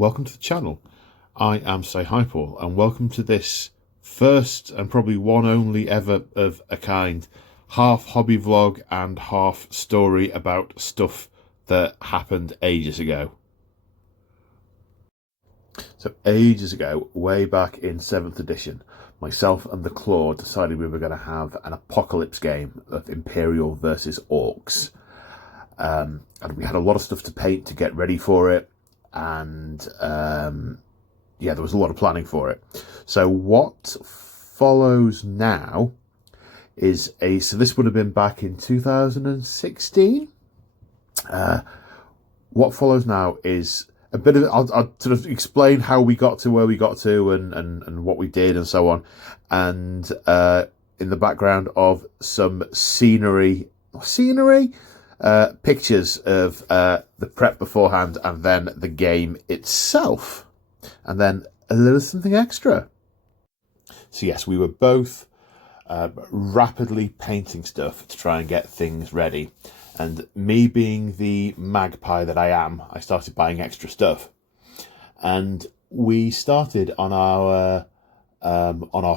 welcome to the channel. I am Say Hi Paul, and welcome to this first and probably one only ever of a kind half hobby vlog and half story about stuff that happened ages ago. So ages ago, way back in 7th edition, myself and the Claw decided we were going to have an apocalypse game of Imperial versus Orcs. And we had a lot of stuff to paint to get ready for it. And yeah, there was a lot of planning for it. So what follows now is so this would have been back in 2016. What follows now is a bit of, I'll sort of explain how we got to where we got to and what we did and so on. And in the background of some scenery, pictures of the prep beforehand and then the game itself. And then a little something extra. So yes, we were both rapidly painting stuff to try and get things ready. And me being the magpie that I am, I started buying extra stuff. And we started on our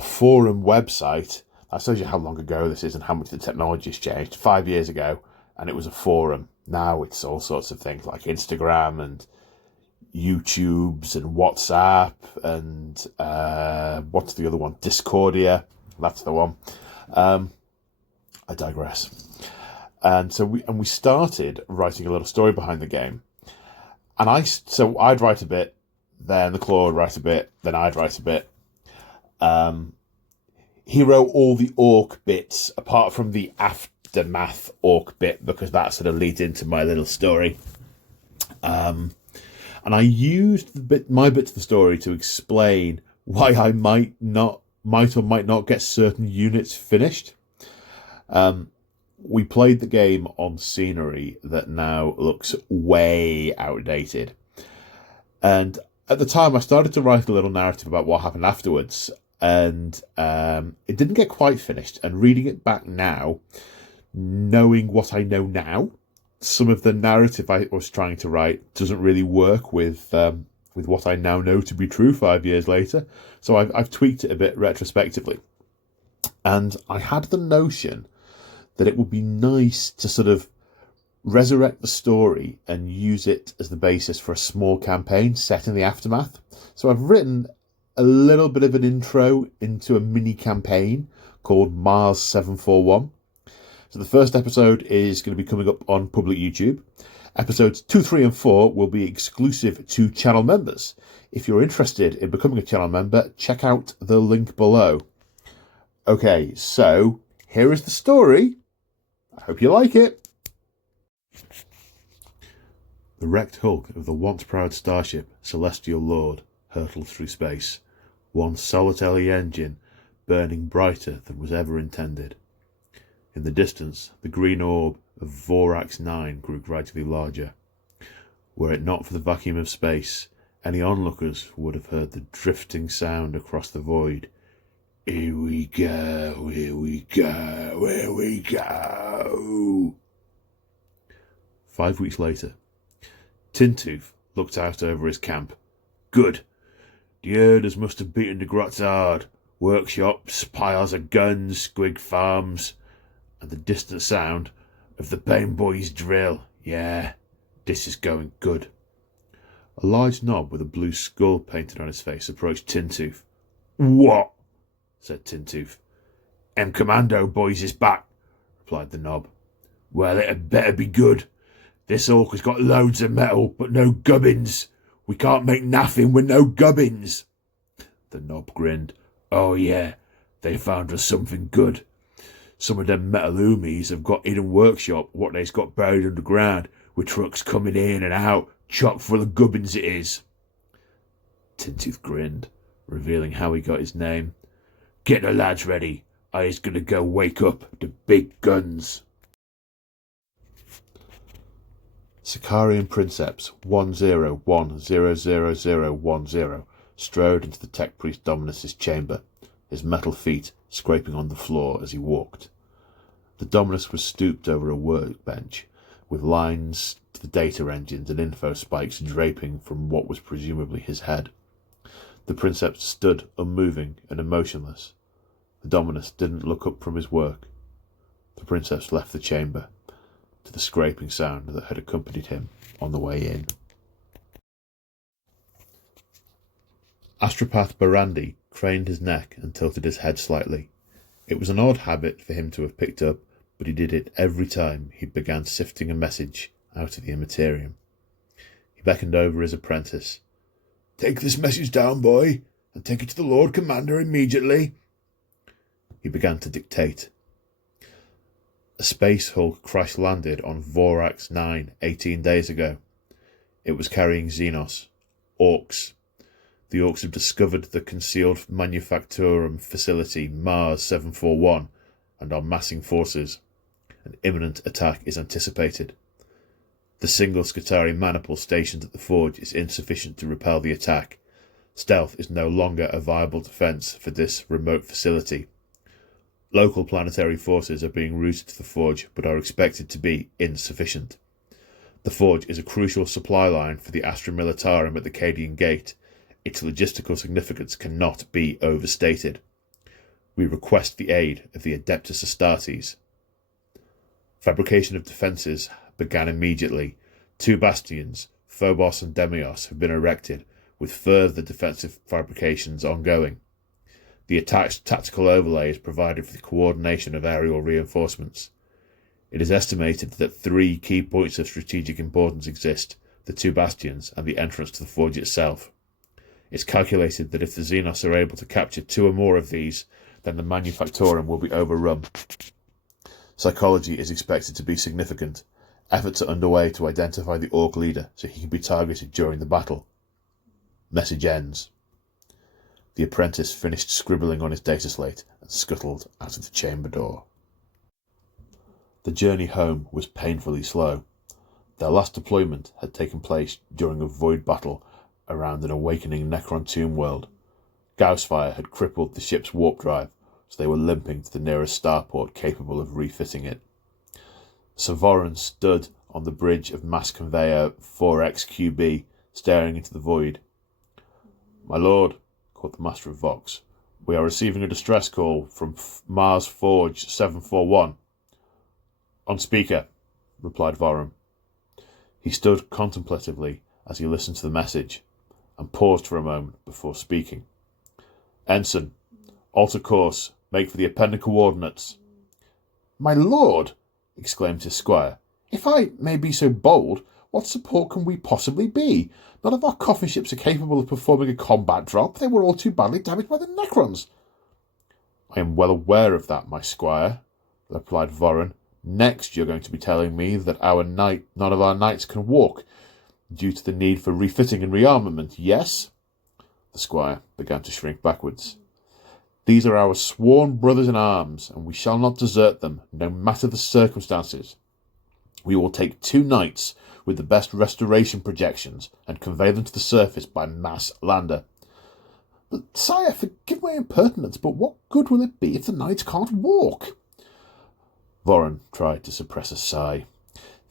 forum website. I told you how long ago this is and how much the technology has changed. 5 years ago, and it was a forum. Now it's all sorts of things like Instagram and YouTubes and WhatsApp and what's the other one? Discordia. That's the one. I digress. And so we started writing a little story behind the game. And I'd write a bit, then the Claw would write a bit, then I'd write a bit. He wrote all the orc bits apart from the aftermath orc bit, because that sort of leads into my little story. And I used my bit of the story to explain why I might or might not get certain units finished. We played the game on scenery that now looks way outdated. And at the time, I started to write a little narrative about what happened afterwards. And it didn't get quite finished. And reading it back now, knowing what I know now, some of the narrative I was trying to write doesn't really work with what I now know to be true 5 years later. So I've tweaked it a bit retrospectively. And I had the notion that it would be nice to sort of resurrect the story and use it as the basis for a small campaign set in the aftermath. So I've written a little bit of an intro into a mini campaign called Mars 741. So the first episode is going to be coming up on public YouTube. Episodes 2, 3 and 4 will be exclusive to channel members. If you're interested in becoming a channel member, check out the link below. Okay, so here is the story. I hope you like it. The wrecked hulk of the once proud starship Celestial Lord hurtled through space, one solitary engine burning brighter than was ever intended. In the distance, the green orb of Vorax 9 grew gradually larger. Were it not for the vacuum of space, any onlookers would have heard the drifting sound across the void. Here we go, here we go, here we go. 5 weeks later, Tintooth looked out over his camp. Good. The herders must have beaten the grots hard. Workshops, piles of guns, squig farms, and the distant sound of the Pain Boys' drill. Yeah, this is going good. A large knob with a blue skull painted on his face approached Tintooth. What? Said Tintooth. Commando boys is back, replied the knob. Well, it had better be good. This orc has got loads of metal, but no gubbins. We can't make nothing with no gubbins. The knob grinned. Oh yeah, they found us something good. Some of them metal oomies have got hidden workshop, what they's got buried underground, with trucks coming in and out, chock full of gubbins it is. Tintooth grinned, revealing how he got his name. Get the lads ready. I's gonna go wake up the big guns. Sicarian Princeps 101000010 strode into the tech priest Dominus's chamber, his metal feet scraping on the floor as he walked. The Dominus was stooped over a workbench, with lines to the data engines and info spikes draping from what was presumably his head. The princeps stood unmoving and emotionless. The Dominus didn't look up from his work. The princeps left the chamber, to the scraping sound that had accompanied him on the way in. Astropath Burandi craned his neck and tilted his head slightly. It was an odd habit for him to have picked up, but he did it every time he began sifting a message out of the immaterium. He beckoned over his apprentice. "Take this message down, boy, and take it to the Lord Commander immediately." He began to dictate. A space hulk crash-landed on Vorax 9 18 days ago. It was carrying Xenos. Orcs. The Orcs have discovered the concealed manufactorum facility Mars 741 and are massing forces. An imminent attack is anticipated. The single Skitarii maniple stationed at the forge is insufficient to repel the attack. Stealth is no longer a viable defence for this remote facility. Local planetary forces are being routed to the forge, but are expected to be insufficient. The forge is a crucial supply line for the Astra Militarum at the Cadian Gate. Its logistical significance cannot be overstated. We request the aid of the Adeptus Astartes. Fabrication of defences began immediately. 2 bastions, Phobos and Demios, have been erected, with further defensive fabrications ongoing. The attached tactical overlay is provided for the coordination of aerial reinforcements. It is estimated that 3 key points of strategic importance exist: the 2 bastions and the entrance to the forge itself. It's calculated that if the Xenos are able to capture 2 or more of these, then the Manufactorum will be overrun. Psychology is expected to be significant. Efforts are underway to identify the Orc leader so he can be targeted during the battle. Message ends. The apprentice finished scribbling on his data slate and scuttled out of the chamber door. The journey home was painfully slow. Their last deployment had taken place during a void battle around an awakening Necron tomb world. Gauss fire had crippled the ship's warp drive, so they were limping to the nearest starport capable of refitting it. Savoran stood on the bridge of mass conveyor 4XQB, staring into the void. "My lord," called the Master of Vox, "we are receiving a distress call from Mars Forge 741. "On speaker," replied Voron. He stood contemplatively as he listened to the message, and paused for a moment before speaking. "Ensign, alter course, make for the appended coordinates." "My lord," exclaimed his squire, "if I may be so bold, what support can we possibly be? None of our coffin ships are capable of performing a combat drop. They were all too badly damaged by the Necrons." "I am well aware of that, my squire," replied Voron. "Next you're going to be telling me that none of our knights can walk, due to the need for refitting and rearmament, yes?" The squire began to shrink backwards. "These are our sworn brothers in arms, and we shall not desert them, no matter the circumstances. We will take 2 knights with the best restoration projections and convey them to the surface by mass lander." "But, sire, forgive my impertinence, but what good will it be if the knights can't walk?" Voron tried to suppress a sigh.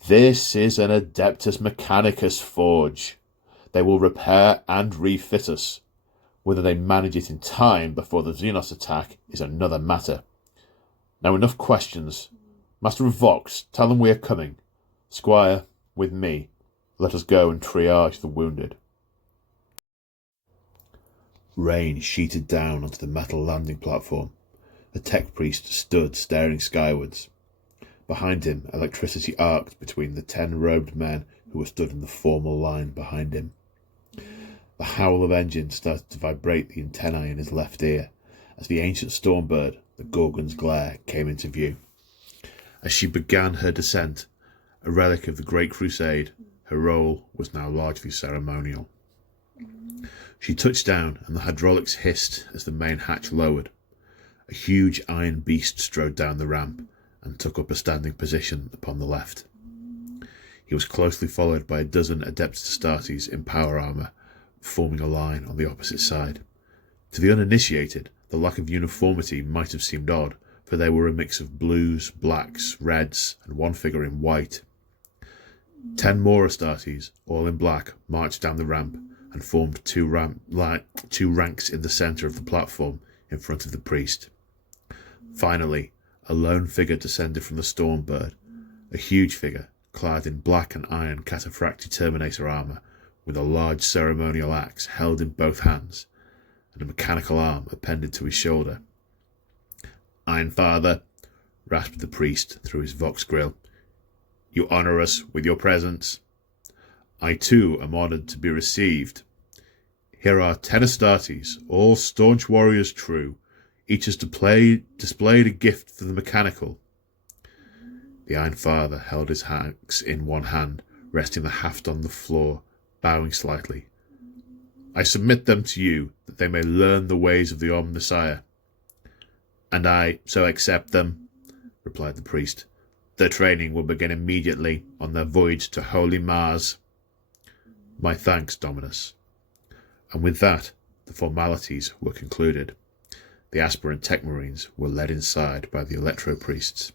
"This is an Adeptus Mechanicus forge. They will repair and refit us. Whether they manage it in time before the Xenos attack is another matter. Now enough questions. Master of Vox, tell them we are coming. Squire, with me, let us go and triage the wounded." Rain sheeted down onto the metal landing platform. The tech priest stood staring skywards. Behind him, electricity arced between the 10 robed men who were stood in the formal line behind him. The howl of engines started to vibrate the antennae in his left ear as the ancient stormbird, the Gorgon's glare, came into view. As she began her descent, a relic of the Great Crusade, her role was now largely ceremonial. She touched down and the hydraulics hissed as the main hatch lowered. A huge iron beast strode down the ramp and took up a standing position upon the left. He was closely followed by a dozen Adeptus Astartes in power armour, forming a line on the opposite side. To the uninitiated, the lack of uniformity might have seemed odd, for they were a mix of blues, blacks, reds, and one figure in white. 10 more Astartes, all in black, marched down the ramp and formed two ranks in the centre of the platform in front of the priest. Finally, a lone figure descended from the Stormbird, a huge figure clad in black and iron cataphracti Terminator armour, with a large ceremonial axe held in both hands and a mechanical arm appended to his shoulder. "Iron Father," rasped the priest through his vox grill, "you honour us with your presence. I too am honoured to be received. Here are 10 Astartes, all staunch warriors true. Each has displayed a gift for the mechanical." The Iron Father held his axe in one hand, resting the haft on the floor, bowing slightly. "I submit them to you, that they may learn the ways of the Omnissiah." "And I so accept them," replied the priest. "Their training will begin immediately on their voyage to Holy Mars." "My thanks, Dominus." And with that, the formalities were concluded. The aspirant tech marines were led inside by the electro priests.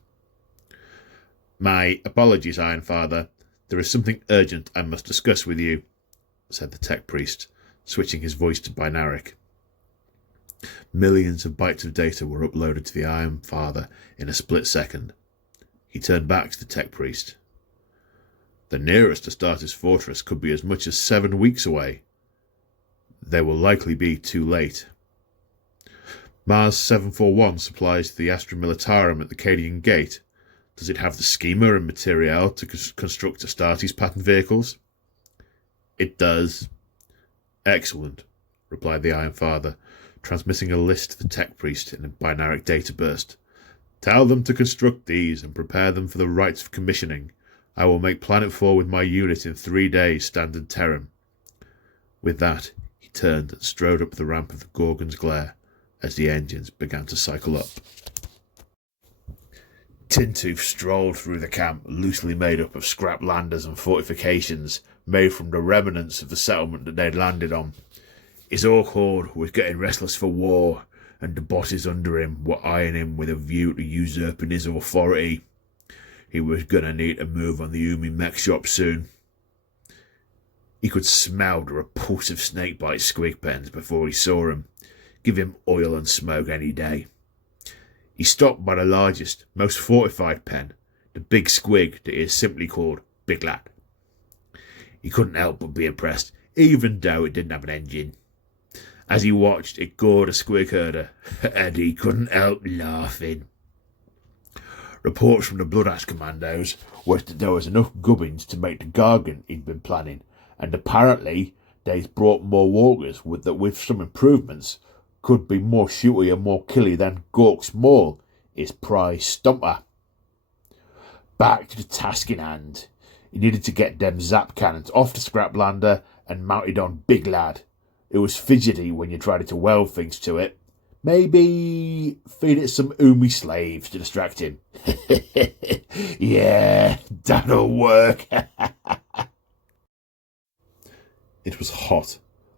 "My apologies, Iron Father. There is something urgent I must discuss with you," said the tech priest, switching his voice to binaric. Millions of bytes of data were uploaded to the Iron Father in a split second. He turned back to the tech priest. "The nearest to Astartes fortress could be as much as 7 weeks away. They will likely be too late. Mars 741 supplies the Astra Militarum at the Cadian Gate. Does it have the schema and materiel to construct Astartes pattern vehicles?" "It does." "Excellent," replied the Iron Father, transmitting a list to the tech priest in a binaric data burst. "Tell them to construct these and prepare them for the rites of commissioning. I will make Planet 4 with my unit in 3 days standard term." With that, he turned and strode up the ramp of the Gorgon's Glare as the engines began to cycle up. Tintooth strolled through the camp, loosely made up of scrap landers and fortifications made from the remnants of the settlement that they'd landed on. His orc horde was getting restless for war, and the bosses under him were eyeing him with a view to usurping his authority. He was gonna need to move on the Umi mech shop soon. He could smell the repulsive snakebite squig pens before he saw him. Give him oil and smoke any day. He stopped by the largest, most fortified pen, the big squig that is simply called Big Lad. He couldn't help but be impressed, even though it didn't have an engine. As he watched, it gored a squig herder, and he couldn't help laughing. Reports from the Blood Axe Commandos was that there was enough gubbins to make the gargant he'd been planning, and apparently they'd brought more walkers that with some improvements could be more shooty and more killy than Gork's Maul, his prize stomper. Back to the task in hand. He needed to get them zap cannons off the scraplander and mounted on Big Lad. It was fidgety when you tried to weld things to it. Maybe feed it some Umi slaves to distract him. Yeah, that'll work. It was hot,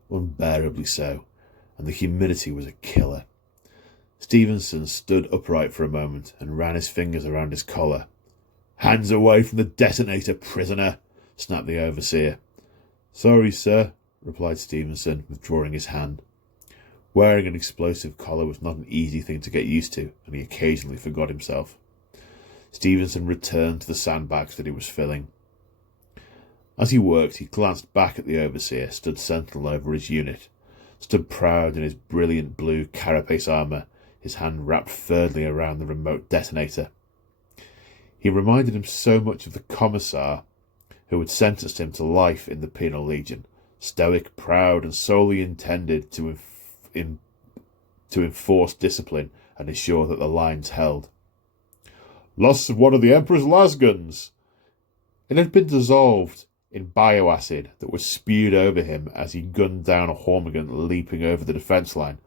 unbearably so, and the humidity was a killer. Stevenson stood upright for a moment and ran his fingers around his collar. "Hands away from the detonator, prisoner," snapped the overseer. "Sorry, sir," replied Stevenson, withdrawing his hand. Wearing an explosive collar was not an easy thing to get used to, and he occasionally forgot himself. Stevenson returned to the sandbags that he was filling. As he worked, he glanced back at the overseer, stood sentinel over his unit, stood proud in his brilliant blue carapace armour, his hand wrapped firmly around the remote detonator. He reminded him so much of the commissar who had sentenced him to life in the penal legion, stoic, proud, and solely intended to enforce discipline and ensure that the lines held. "Loss of one of the Emperor's lasguns." It had been dissolved in bioacid that was spewed over him as he gunned down a Hormigant leaping over the defence line.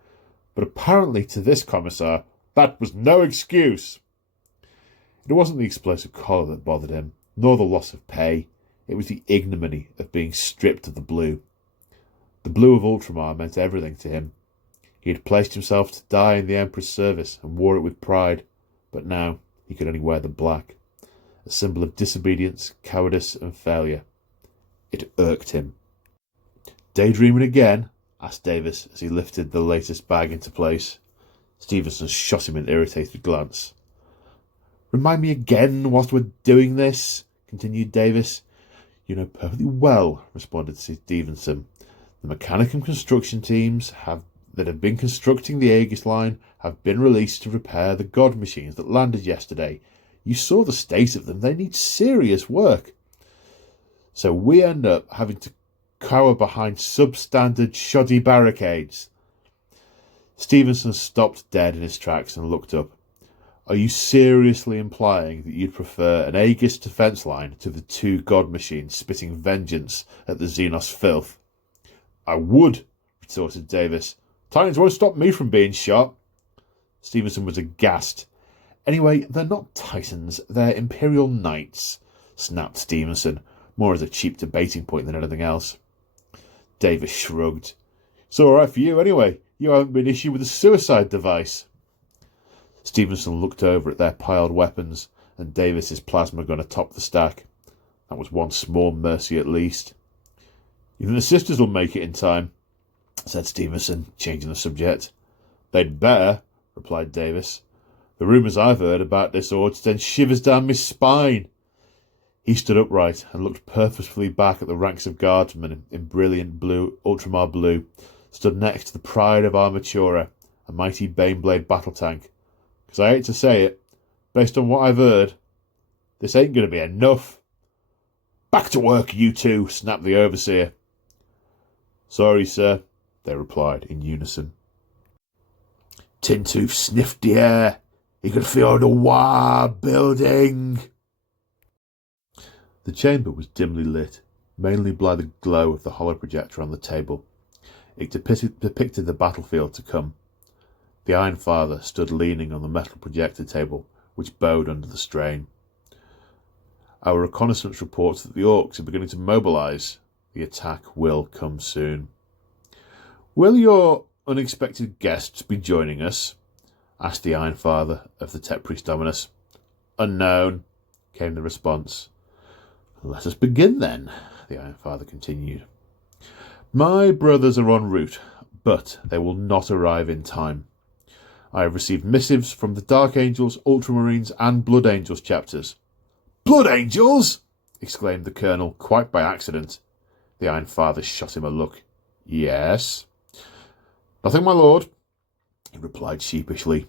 But apparently to this commissar, that was no excuse. It wasn't the explosive collar that bothered him, nor the loss of pay. It was the ignominy of being stripped of the blue. The blue of Ultramar meant everything to him. He had placed himself to die in the Emperor's service and wore it with pride, but now he could only wear the black. a symbol of disobedience, cowardice, and failure. It irked him. "Daydreaming again?" asked Davis as he lifted the latest bag into place. Stevenson shot him an irritated glance. "Remind me again whilst we're doing this," continued Davis. "You know perfectly well," responded Stevenson. "The mechanic and construction teams that have been constructing the Aegis line have been released to repair the God machines that landed yesterday. You saw the state of them. They need serious work. So we end up having to cower behind substandard, shoddy barricades." Stevenson stopped dead in his tracks and looked up. "Are you seriously implying that you'd prefer an Aegis defence line to the two God machines spitting vengeance at the Xenos filth?" "I would," retorted Davis. "Titans won't stop me from being shot." Stevenson was aghast. "Anyway, they're not Titans, they're Imperial Knights," snapped Stevenson, more as a cheap debating point than anything else. Davis shrugged. "It's all right for you anyway. You haven't been issued with a suicide device." Stevenson looked over at their piled weapons and Davis's plasma gun atop the stack. That was one small mercy at least. "You think the sisters will make it in time?" said Stevenson, changing the subject. "They'd better," replied Davis. "The rumours I've heard about this order send shivers down my spine." He stood upright and looked purposefully back at the ranks of guardsmen in brilliant blue, ultramar blue, stood next to the pride of Armatura, a mighty Baneblade battle tank. "Because I hate to say it, based on what I've heard, this ain't going to be enough." "Back to work, you two," snapped the overseer. "Sorry, sir," they replied in unison. Tintooth sniffed the air. He could feel the war building. The chamber was dimly lit, mainly by the glow of the hollow projector on the table. It depicted the battlefield to come. The Iron Father stood leaning on the metal projector table, which bowed under the strain. "Our reconnaissance reports that the Orcs are beginning to mobilise. The attack will come soon." "Will your unexpected guests be joining us?" asked the Iron Father of the Tech Priest Dominus. "Unknown," came the response. "Let us begin then," the Iron Father continued. "My brothers are en route, but they will not arrive in time. I have received missives from the Dark Angels, Ultramarines, and Blood Angels chapters." "Blood Angels!" exclaimed the Colonel, quite by accident. The Iron Father shot him a look. "Yes." "Nothing, my lord," he replied sheepishly.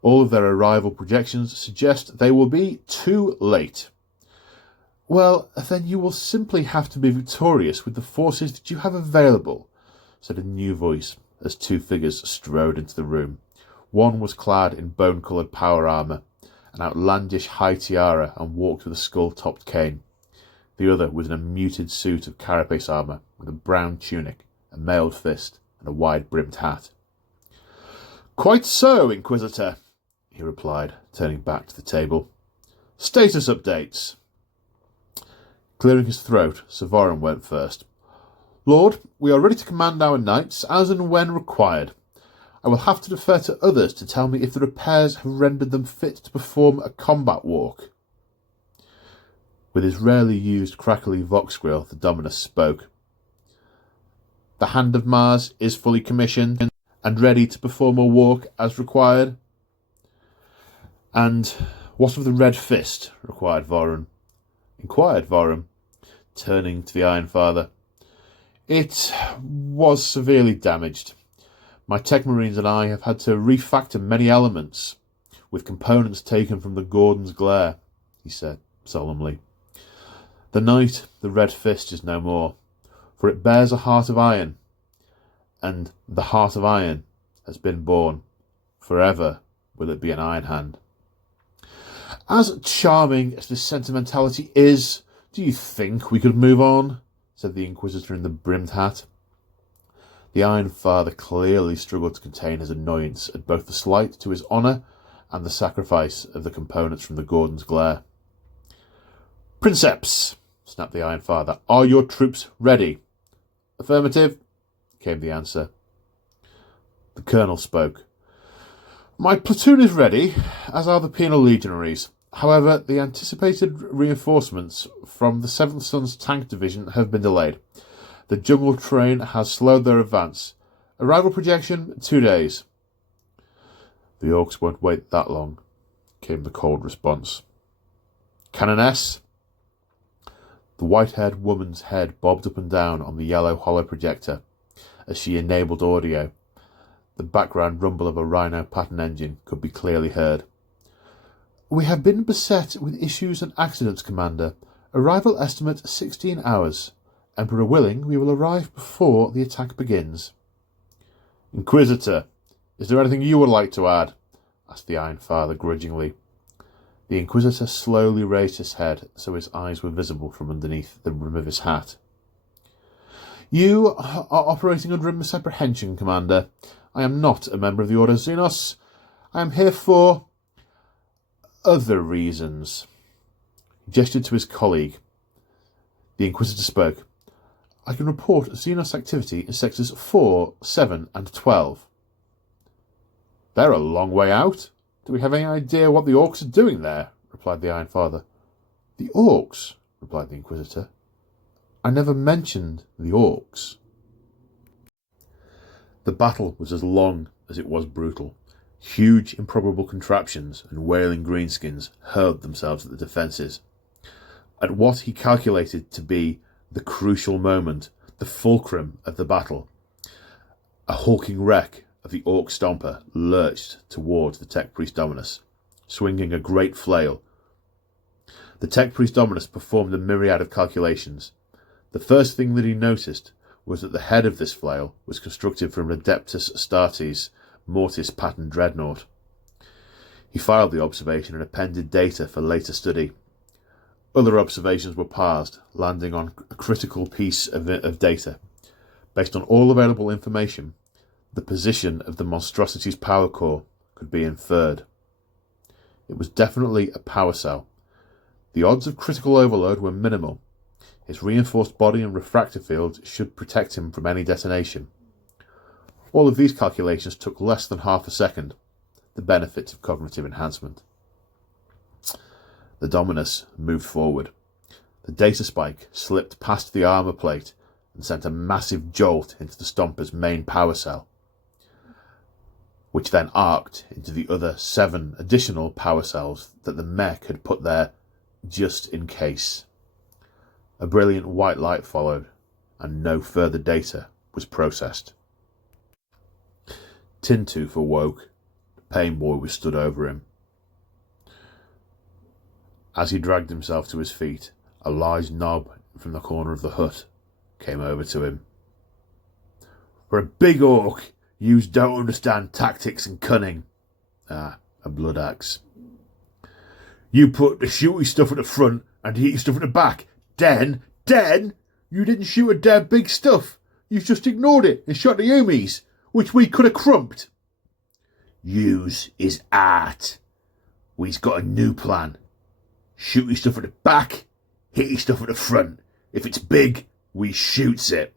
"All of their arrival projections suggest they will be too late." "Well, then you will simply have to be victorious with the forces that you have available," said a new voice as two figures strode into the room. One was clad in bone-coloured power armour, an outlandish high tiara, and walked with a skull-topped cane. The other was in a muted suit of carapace armour, with a brown tunic, a mailed fist, and a wide-brimmed hat. "Quite so, Inquisitor," he replied, turning back to the table. "Status updates." Clearing his throat, Savorin went first. "Lord, we are ready to command our knights as and when required. I will have to defer to others to tell me if the repairs have rendered them fit to perform a combat walk." With his rarely used crackly vox grill, the Dominus spoke. "The Hand of Mars is fully commissioned and ready to perform a walk as required." "And what of the Red Fist?" inquired Voron, turning to the Iron Father. "It was severely damaged. My Tech Marines and I have had to refactor many elements, with components taken from the Gordon's Glare," he said solemnly. "The night the Red Fist is no more, for it bears a heart of iron, and the heart of iron has been born. Forever will it be an Iron Hand." "As charming as this sentimentality is, do you think we could move on?" said the Inquisitor in the brimmed hat. The Iron Father clearly struggled to contain his annoyance at both the slight to his honour and the sacrifice of the components from the Gordon's Glare. "Princeps," snapped the Iron Father, "are your troops ready?" "Affirmative," came the answer. The Colonel spoke. "My platoon is ready, as are the penal legionaries. However, the anticipated reinforcements from the 7th Sun's Tank Division have been delayed. The jungle terrain has slowed their advance. Arrival projection, 2 days. The orcs won't wait that long, came the cold response. Canoness? The white-haired woman's head bobbed up and down on the yellow hollow projector as she enabled audio. The background rumble of a Rhino pattern engine could be clearly heard. We have been beset with issues and accidents, Commander. Arrival estimate 16 hours. Emperor willing, we will arrive before the attack begins. Inquisitor, is there anything you would like to add? Asked the Iron Father grudgingly. The Inquisitor slowly raised his head so his eyes were visible from underneath the rim of his hat. You are operating under a misapprehension, Commander. I am not a member of the Order of Xenos. I am here for other reasons. He gestured to his colleague. The Inquisitor spoke. I can report Xenos activity in sectors 4, 7 and 12. They're a long way out. Do we have any idea what the orcs are doing there? Replied the Iron Father. The orcs? Replied the Inquisitor. I never mentioned the orcs. The battle was as long as it was brutal. Huge improbable contraptions and wailing greenskins hurled themselves at the defences. At what he calculated to be the crucial moment, the fulcrum of the battle, a hulking wreck of the Orc Stomper lurched towards the Tech Priest Dominus, swinging a great flail. The Tech Priest Dominus performed a myriad of calculations. The first thing that he noticed was that the head of this flail was constructed from Adeptus Astartes' Mortis pattern dreadnought. He filed the observation and appended data for later study. Other observations were parsed, landing on a critical piece of data. Based on all available information, the position of the monstrosity's power core could be inferred. It was definitely a power cell. The odds of critical overload were minimal. His reinforced body and refractor field should protect him from any detonation. All of these calculations took less than half a second, the benefits of cognitive enhancement. The Dominus moved forward. The data spike slipped past the armour plate and sent a massive jolt into the Stomper's main power cell, which then arced into the other 7 additional power cells that the mech had put there just in case. A brilliant white light followed, and no further data was processed. Tintooth awoke. The pain boy was stood over him. As he dragged himself to his feet, a large knob from the corner of the hut came over to him. For a big orc, yous don't understand tactics and cunning. Ah, a blood axe. You put the shooty stuff at the front and the heaty stuff at the back. Den, you didn't shoot at their big stuff. You just ignored it and shot the Umis, which we could have crumped. Use is art. We's got a new plan. Shooty stuff at the back, hitty stuff at the front. If it's big, we shoots it.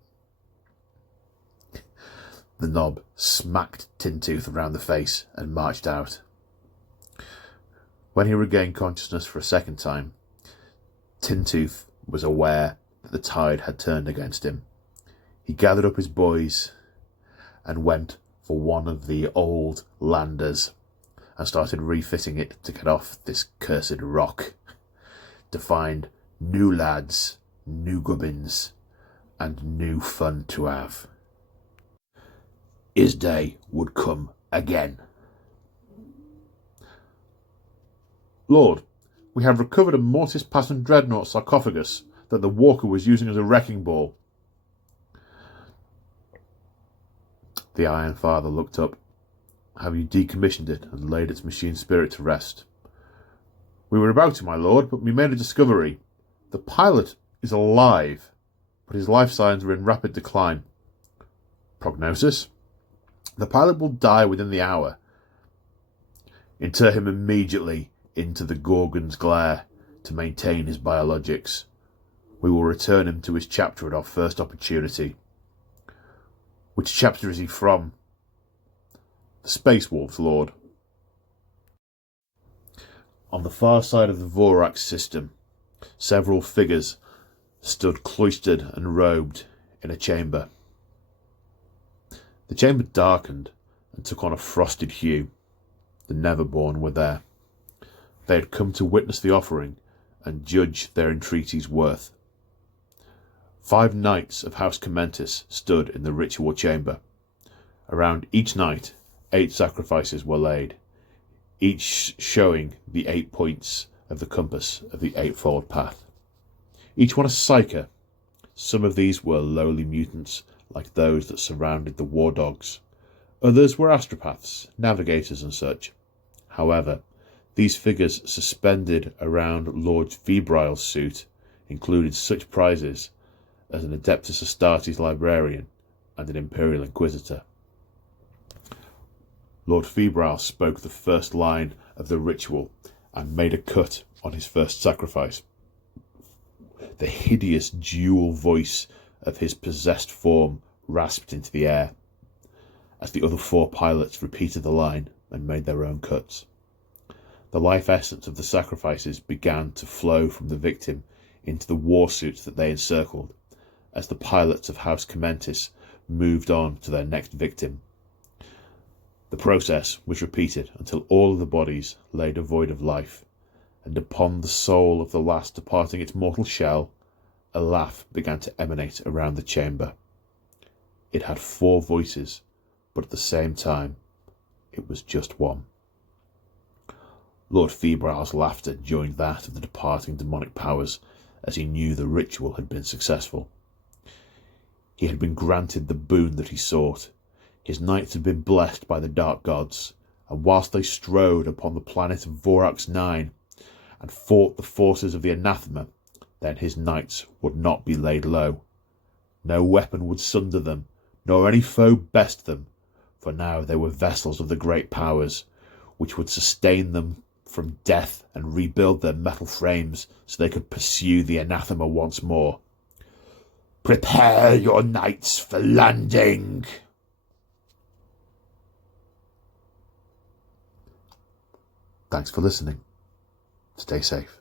The knob smacked Tintooth around the face and marched out. When he regained consciousness for a second time, Tintooth was aware that the tide had turned against him. He gathered up his boys and went for one of the old landers and started refitting it to get off this cursed rock, to find new lads, new gubbins, and new fun to have. His day would come again. Lord, we have recovered a Mortis pattern dreadnought sarcophagus that the Walker was using as a wrecking ball. The Iron Father looked up. Have you decommissioned it and laid its machine spirit to rest? We were about to, my lord, but we made a discovery. The pilot is alive, but his life signs are in rapid decline. Prognosis? The pilot will die within the hour. Inter him immediately into the Gorgon's glare to maintain his biologics. We will return him to his chapter at our first opportunity. Which chapter is he from? The Space Wolves, Lord. On the far side of the Vorax system, several figures stood cloistered and robed in a chamber. The chamber darkened and took on a frosted hue. The Neverborn were there. They had come to witness the offering and judge their entreaties' worth. 5 knights of House Commentus stood in the ritual chamber. Around each knight, 8 sacrifices were laid, each showing the 8 points of the compass of the eightfold path. Each one a psyker. Some of these were lowly mutants, like those that surrounded the war dogs. Others were astropaths, navigators and such. However, these figures suspended around Lord Febrile's suit included such prizes as an Adeptus Astartes librarian and an Imperial Inquisitor. Lord Febrile spoke the first line of the ritual and made a cut on his first sacrifice. The hideous dual voice of his possessed form rasped into the air, as the other 4 pilots repeated the line and made their own cuts. The life essence of the sacrifices began to flow from the victim into the war suits that they encircled, as the pilots of House Commentus moved on to their next victim. The process was repeated until all of the bodies lay devoid of life, and upon the soul of the last departing its mortal shell, a laugh began to emanate around the chamber. It had 4 voices, but at the same time, it was just one. Lord Febrile's laughter joined that of the departing demonic powers, as he knew the ritual had been successful. He had been granted the boon that he sought. His knights had been blessed by the dark gods, and whilst they strode upon the planet of Vorax 9 and fought the forces of the anathema, then his knights would not be laid low. No weapon would sunder them, nor any foe best them, for now they were vessels of the great powers, which would sustain them from death and rebuild their metal frames so they could pursue the anathema once more. Prepare your knights for landing! Thanks for listening. Stay safe.